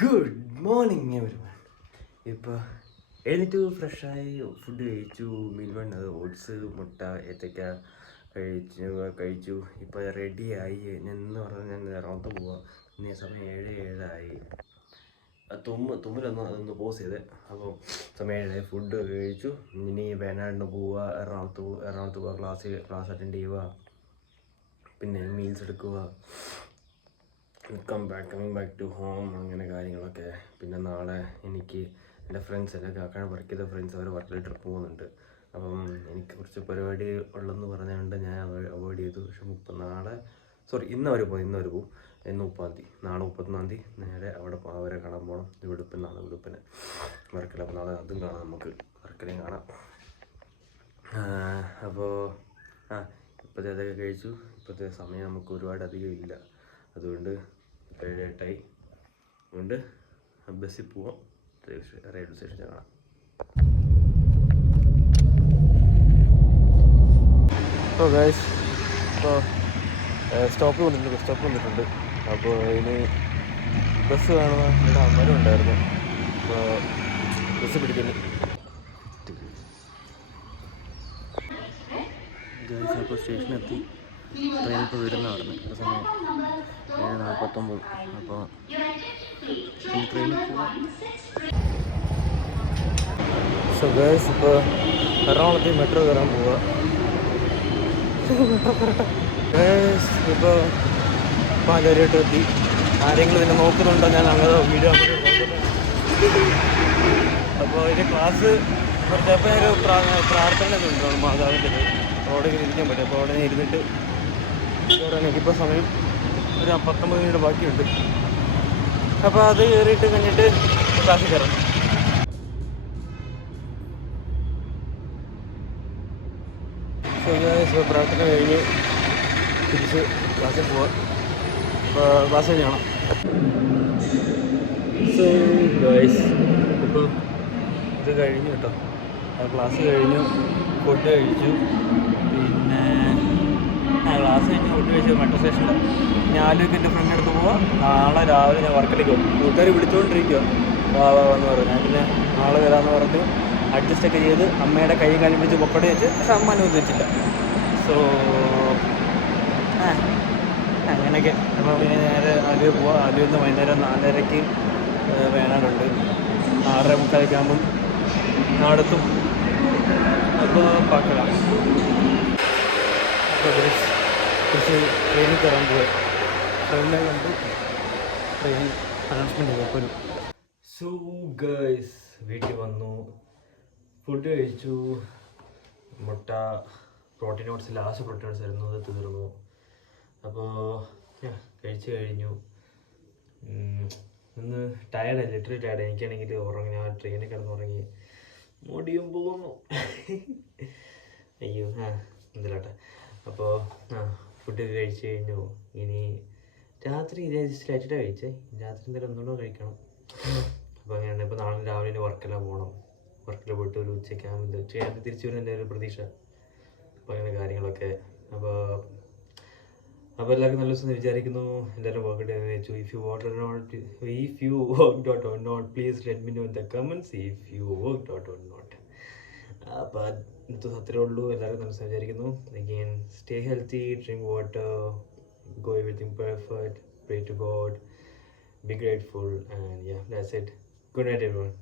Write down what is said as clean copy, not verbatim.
Good morning everyone. ഇപ്പോൾ എഴുന്നേറ്റ് ഫ്രഷായി ഫുഡ് കഴിച്ചു. മിൽവൺ അത് ഓട്സ് മുട്ട ഏത്തക്ക കഴിച്ചു. ഇപ്പോൾ റെഡിയായി. ഞാൻ എന്ന് പറഞ്ഞാൽ ഞാൻ എറണാകുളത്ത് പോവാം. ഇന്നേ സമയം 7:07 അതൊന്ന് പോസ് ചെയ്ത്. അപ്പോൾ സമയം 7 ഫുഡ് കഴിച്ചു. ഇനി വയനാടിന് പോവുക, എറണാകുളത്ത് പോവുക, ക്ലാസ് അറ്റൻഡ് ചെയ്യുക, പിന്നെ മീൽസ് എടുക്കുക, കമ്മിങ് ബാക്ക് ടു ഹോം, അങ്ങനെ കാര്യങ്ങളൊക്കെ. പിന്നെ നാളെ എനിക്ക് എൻ്റെ ഫ്രണ്ട്സ്, എൻ്റെ കാക്കാണ് വർക്ക് ചെയ്ത ഫ്രണ്ട്സ്, അവർ വർക്കിൽ ട്രിപ്പ് പോകുന്നുണ്ട്. അപ്പം എനിക്ക് കുറച്ച് പരിപാടി ഉള്ളതെന്ന് പറഞ്ഞുകൊണ്ട് ഞാൻ അവോയ്ഡ് ചെയ്തു. പക്ഷെ ഇന്ന് അവർ പോകും. ഇന്ന് 30-ാം തീയതി, നാളെ 31-ാം തീയതി നേരെ അവരെ കാണാൻ പോകണം. നാളെ ഉടുപ്പിന് വർക്കല. അപ്പോൾ നാളെ അതും കാണാം, നമുക്ക് വർക്കലയും കാണാം. അപ്പോൾ ഇപ്പോഴത്തെ അതൊക്കെ കഴിച്ചു. ഇപ്പോഴത്തെ സമയം നമുക്ക് ഒരുപാട് അധികം ഇല്ല, അതുകൊണ്ട് 7:08 അതുകൊണ്ട് ബസ്സിൽ പോവാം. റെയിൽവേ സ്റ്റേഷനിൽ കാണാം. അപ്പോൾ ഗൈസ്, ഇപ്പോൾ സ്റ്റോപ്പ് വന്നിട്ടുണ്ട്. അപ്പോൾ ഇനി ബസ് കാണുന്ന ഇവിടെ അമ്മരും ഉണ്ടായിരുന്നു. അപ്പോൾ ബസ് പിടിക്കുന്നു ഗൈസ്. അപ്പോൾ സ്റ്റേഷനെത്തി. ട്രെയിനിപ്പോൾ വരുന്ന പറഞ്ഞു. ഇപ്പോൾ സമയം 7:49. അപ്പോൾ ട്രെയിനിൽ പോവാം. സോ ഗൈസ്, ഇപ്പോൾ എറണാകുളത്ത് മെട്രോ കയറാൻ പോവുക. ഇപ്പോൾ പാലാരിയായിട്ട് എത്തി. ആരെങ്കിലും ഇതിനെ നോക്കുന്നുണ്ടോ? ഞാൻ അങ്ങനെ വീഡിയോ നോക്കുന്നത്. അപ്പോൾ ഇതിൻ്റെ ക്ലാസ് കുറച്ചപ്പോൾ ഒരു പ്രാർത്ഥന ഉണ്ട് മാതാവിൻ്റെ. അവിടെ ഇരിക്കാൻ പറ്റും. അപ്പോൾ അവിടെ ഇരുന്നിട്ട് കയറാൻ എനിക്കിപ്പോൾ സമയം ഒരു 19 മിനിറ്റ് ബാക്കിയുണ്ട്. അപ്പോൾ അത് കയറിയിട്ട് കഴിഞ്ഞിട്ട് ക്ലാസ്സിൽ കയറാം. സോ പ്രാർത്ഥന കഴിഞ്ഞ് തിരിച്ച് ക്ലാസ്സിൽ പോവാം. അപ്പോൾ ക്ലാസ് കഴിഞ്ഞാണ്. സോ ഗൈസ്, ഇപ്പോൾ ഇത് കഴിഞ്ഞു കേട്ടോ. ക്ലാസ് കഴിഞ്ഞു, ഫുഡ് കഴിച്ചു. പിന്നെ ക്ലാസ് കഴിഞ്ഞ് ഫുഡ് കഴിച്ചു മെട്രോ സ്റ്റേഷനിൽ. ഞാൻ ആലോചിക്ക് ഫ്രണ്ട് അടുത്ത് പോവാം. നാളെ രാവിലെ ഞാൻ വർക്കിലേക്ക് പോകും. കൂട്ടുകാർ വിളിച്ചുകൊണ്ടിരിക്കുക എന്ന് പറഞ്ഞു. ഞാൻ പിന്നെ നാളെ വരാമെന്ന് പറഞ്ഞു അഡ്ജസ്റ്റൊക്കെ ചെയ്ത് അമ്മയുടെ കൈ കാണിപ്പിച്ച് പൊക്കടി വെച്ച്. പക്ഷെ അമ്മ അനുവദിച്ചില്ല. സോ അങ്ങനെയൊക്കെ. അപ്പോൾ പിന്നെ നേരെ ആലുവ പോവാം. ആലുവയിൽ നിന്ന് വൈകുന്നേരം 4:30 വയനാടുണ്ട്. 6:45 ആകുമ്പം നാടെത്തും. അപ്പോൾ പാക്കണം. അപ്പോൾ കുറച്ച് ട്രെയിനിൽ കയറാൻ പോവുക. ട്രെയിനിനെ കണ്ടു. ട്രെയിൻ അനൗൺസ്മെൻറ്റ് ചെയ്തപ്പോൾ സോ ഗൈസ്, വീട്ടിൽ വന്നു, ഫുഡ് കഴിച്ചു. മുട്ട ലാസ്റ്റ് പ്രോട്ടീൻ ഓട്സ് ആയിരുന്നു, അത് തീർന്നു. അപ്പോൾ കഴിച്ചു കഴിഞ്ഞു. ഇന്ന് ടയർഡായി, ലിറ്ററലി ടയർഡ്. എനിക്കാണെങ്കിൽ ഉറങ്ങി. ഞാൻ ട്രെയിനിൽ കിടന്ന് ഉറങ്ങി. മുടിയും പോകുന്നു. അയ്യോ എന്തിലാട്ടെ. അപ്പോൾ ഫുഡ് കഴിച്ചു കഴിഞ്ഞു. ഇനി രാത്രി ജസ്റ്റ് ലൈറ്റായിട്ടാണ് കഴിച്ചേ. രാത്രി എന്തെങ്കിലും ഒന്നുകൂടെ കഴിക്കണം. അപ്പോൾ അങ്ങനെയാണ്. ഇപ്പോൾ നാളെ രാവിലെ വർക്കെല്ലാം പോകണം. വർക്കിൽ പോയിട്ട് ഒരു ഉച്ചയ്ക്കാകുമ്പോൾ തിരിച്ചു വരുന്നതിൻ്റെ ഒരു പ്രതീക്ഷ. അപ്പോൾ അങ്ങനെ കാര്യങ്ങളൊക്കെ. അപ്പോൾ എല്ലാവർക്കും നല്ല ദിവസം വിചാരിക്കുന്നു. എല്ലാവരും വർക്കൗട്ട് വെച്ചു. If you worked out or not please let me know in the comments if you worked out or not. അപ്പോൾ ഇന്നത്തെ അത്രേ ഉള്ളൂ. എല്ലാവർക്കും നല്ല ദിവസം വിചാരിക്കുന്നു. Again stay healthy, drink water, go everything perfect, pray to God, be grateful, and yeah, that's it. Good night everyone.